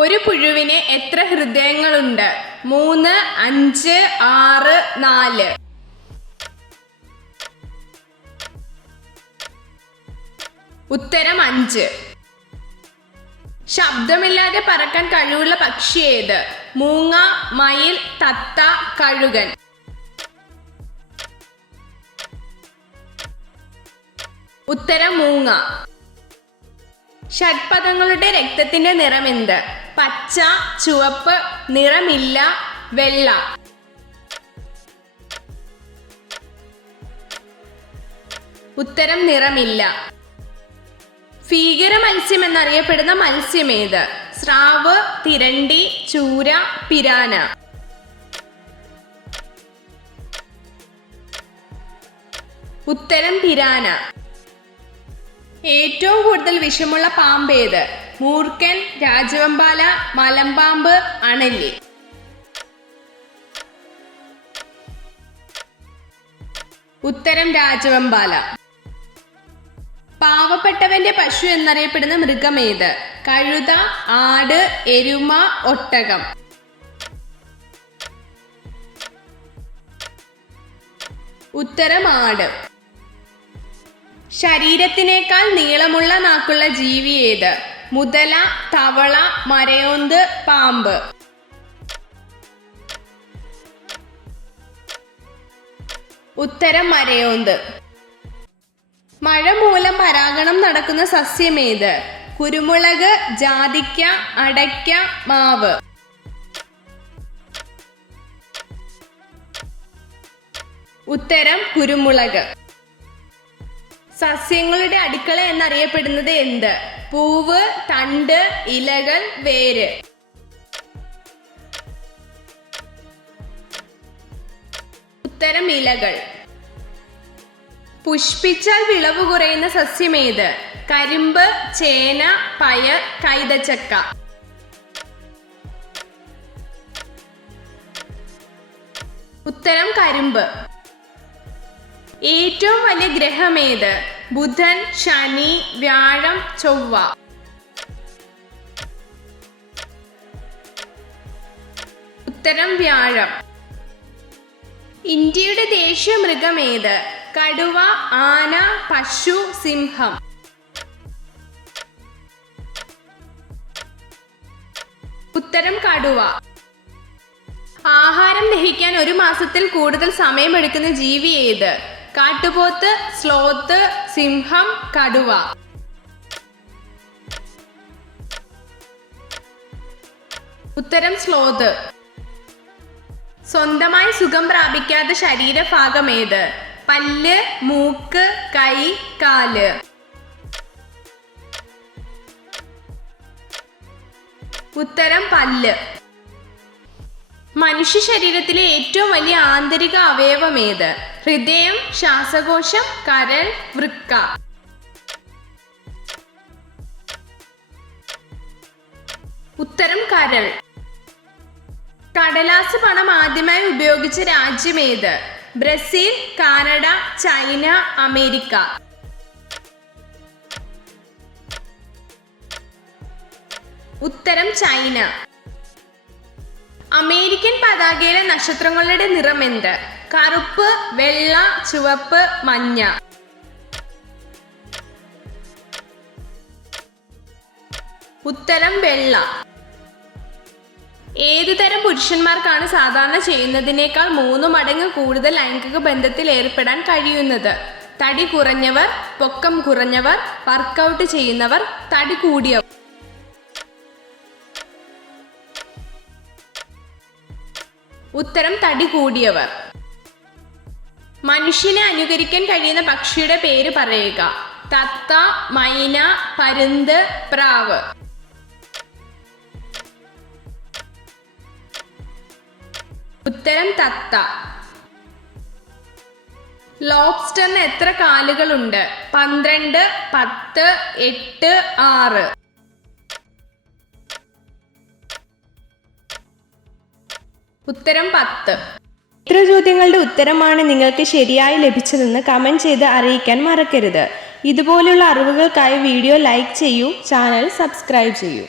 ഒരു പുഴുവിന് എത്ര ഹൃദയങ്ങളുണ്ട്? 3, 5, 6, 4. ഉത്തരം 5. ശബ്ദമില്ലാതെ പറക്കാൻ കഴിവുള്ള പക്ഷി ഏത്? മൂങ്ങ, മയിൽ, തത്ത, കഴുകൻ. ഉത്തരം മൂങ്ങ. ഷഡ്പദങ്ങളുടെ രക്തത്തിന്റെ നിറമെന്ത്? പച്ച, ചുവപ്പ്, നിറമില്ല, വെള്ള. ഉത്തരം നിറമില്ല. ഭീകര മത്സ്യം എന്നറിയപ്പെടുന്ന മത്സ്യം ഏത്? സ്രാവ്, തിരണ്ടി, ചൂര, പിരാന. ഉത്തരം പിരാന. ഏറ്റവും കൂടുതൽ വിഷമുള്ള പാമ്പ് ഏത്? മൂർഖൻ, രാജവെമ്പാല, മലമ്പാമ്പ്, അണലി. ഉത്തരം രാജവെമ്പാല. പാവപ്പെട്ടവന്റെ പശു എന്നറിയപ്പെടുന്ന മൃഗം ഏത്? കഴുത, ആട്, എരുമ, ഒട്ടകം. ഉത്തരം ആട്. ശരീരത്തിനേക്കാൾ നീളമുള്ള നാക്കുള്ള ജീവി ഏത്? മുതല, തവള, മരയോന്ത്, പാമ്പ്. ഉത്തരം മരയോന്ത്. മഴ മൂലം പരാഗണം നടക്കുന്ന സസ്യം ഏത്? കുരുമുളക്, ജാതിക്ക, അടയ്ക്ക, മാവ്. ഉത്തരം കുരുമുളക്. സസ്യങ്ങളുടെ അടുക്കള എന്നറിയപ്പെടുന്നത് എന്ത്? പൂവ്, തണ്ട്, ഇലകൾ, വേര്. ഉത്തരം ഇലകൾ. പുഷ്പിച്ചാൽ വിളവ് കുറയുന്ന സസ്യം ഏത്? കരിമ്പ്, ചേന, പയർ, കൈതച്ചക്ക. ഉത്തരം കരിമ്പ്. ഏറ്റവും വലിയ ഗ്രഹം ഏത്? ബുധൻ, ശനി, വ്യാഴം, ചൊവ്വ. ഉത്തരം വ്യാഴം. ഇന്ത്യയുടെ ദേശീയ മൃഗം ഏത്? കടുവ, ആന, പശു, സിംഹം. ഉത്തരം കടുവ. ആഹാരം ദഹിക്കാൻ ഒരു മാസത്തിൽ കൂടുതൽ സമയമെടുക്കുന്ന ജീവി ഏത്? കാട്ടുപോത്ത്, സ്ലോത്ത്, സിംഹം, കടുവ. ഉത്തരം സ്ലോത്ത്. സ്വന്തമായി സുഖം പ്രാപിക്കാത്ത ശരീരഭാഗം ഏത്? പല്ല്, മൂക്ക്, കൈ, കാല്. ഉത്തരം പല്ല്. മനുഷ്യ ശരീരത്തിലെ ഏറ്റവും വലിയ ആന്തരിക അവയവം ഏത്? ഹൃദയം, ശ്വാസകോശം, കരൾ, വൃക്ക. ഉത്തരം കരൾ. കടലാസ് പണം ആദ്യമായി ഉപയോഗിച്ച രാജ്യം ഏത്? Brazil, Canada, China, America. ഉത്തരം ചൈന. അമേരിക്കൻ പതാകയിലെ നക്ഷത്രങ്ങളുടെ നിറം എന്ത്? കറുപ്പ്, വെള്ള, ചുവപ്പ്, മഞ്ഞ. ഉത്തരം വെള്ള. ഏതുതരം പുരുഷന്മാർക്കാണ് സാധാരണ ചെയ്യുന്നതിനേക്കാൾ 3 മടങ്ങ് കൂടുതൽ ലൈംഗിക ബന്ധത്തിൽ ഏർപ്പെടാൻ കഴിയുന്നത്? തടി കുറഞ്ഞവർ, പൊക്കം കുറഞ്ഞവർ, വർക്കൗട്ട് ചെയ്യുന്നവർ, തടി കൂടിയവർ. ഉത്തരം തടി കൂടിയവർ. മനുഷ്യനെ അനുകരിക്കാൻ കഴിയുന്ന പക്ഷിയുടെ പേര് പറയുക. തത്ത, മൈന, പരുന്ത്, പ്രാവ്. ഉത്തരം തത്ത. ലോബ്സ്റ്ററിന് എത്ര കാലുകളുണ്ട്? 12, 10, 8, 6. ഉത്തരം 10. എത്ര ചോദ്യങ്ങളുടെ ഉത്തരമാണ് നിങ്ങൾക്ക് ശരിയായി ലഭിച്ചതെന്ന് കമൻറ്റ് ചെയ്ത് അറിയിക്കാൻ മറക്കരുത്. ഇതുപോലുള്ള അറിവുകൾക്കായി വീഡിയോ ലൈക്ക് ചെയ്യൂ, ചാനൽ സബ്സ്ക്രൈബ് ചെയ്യൂ.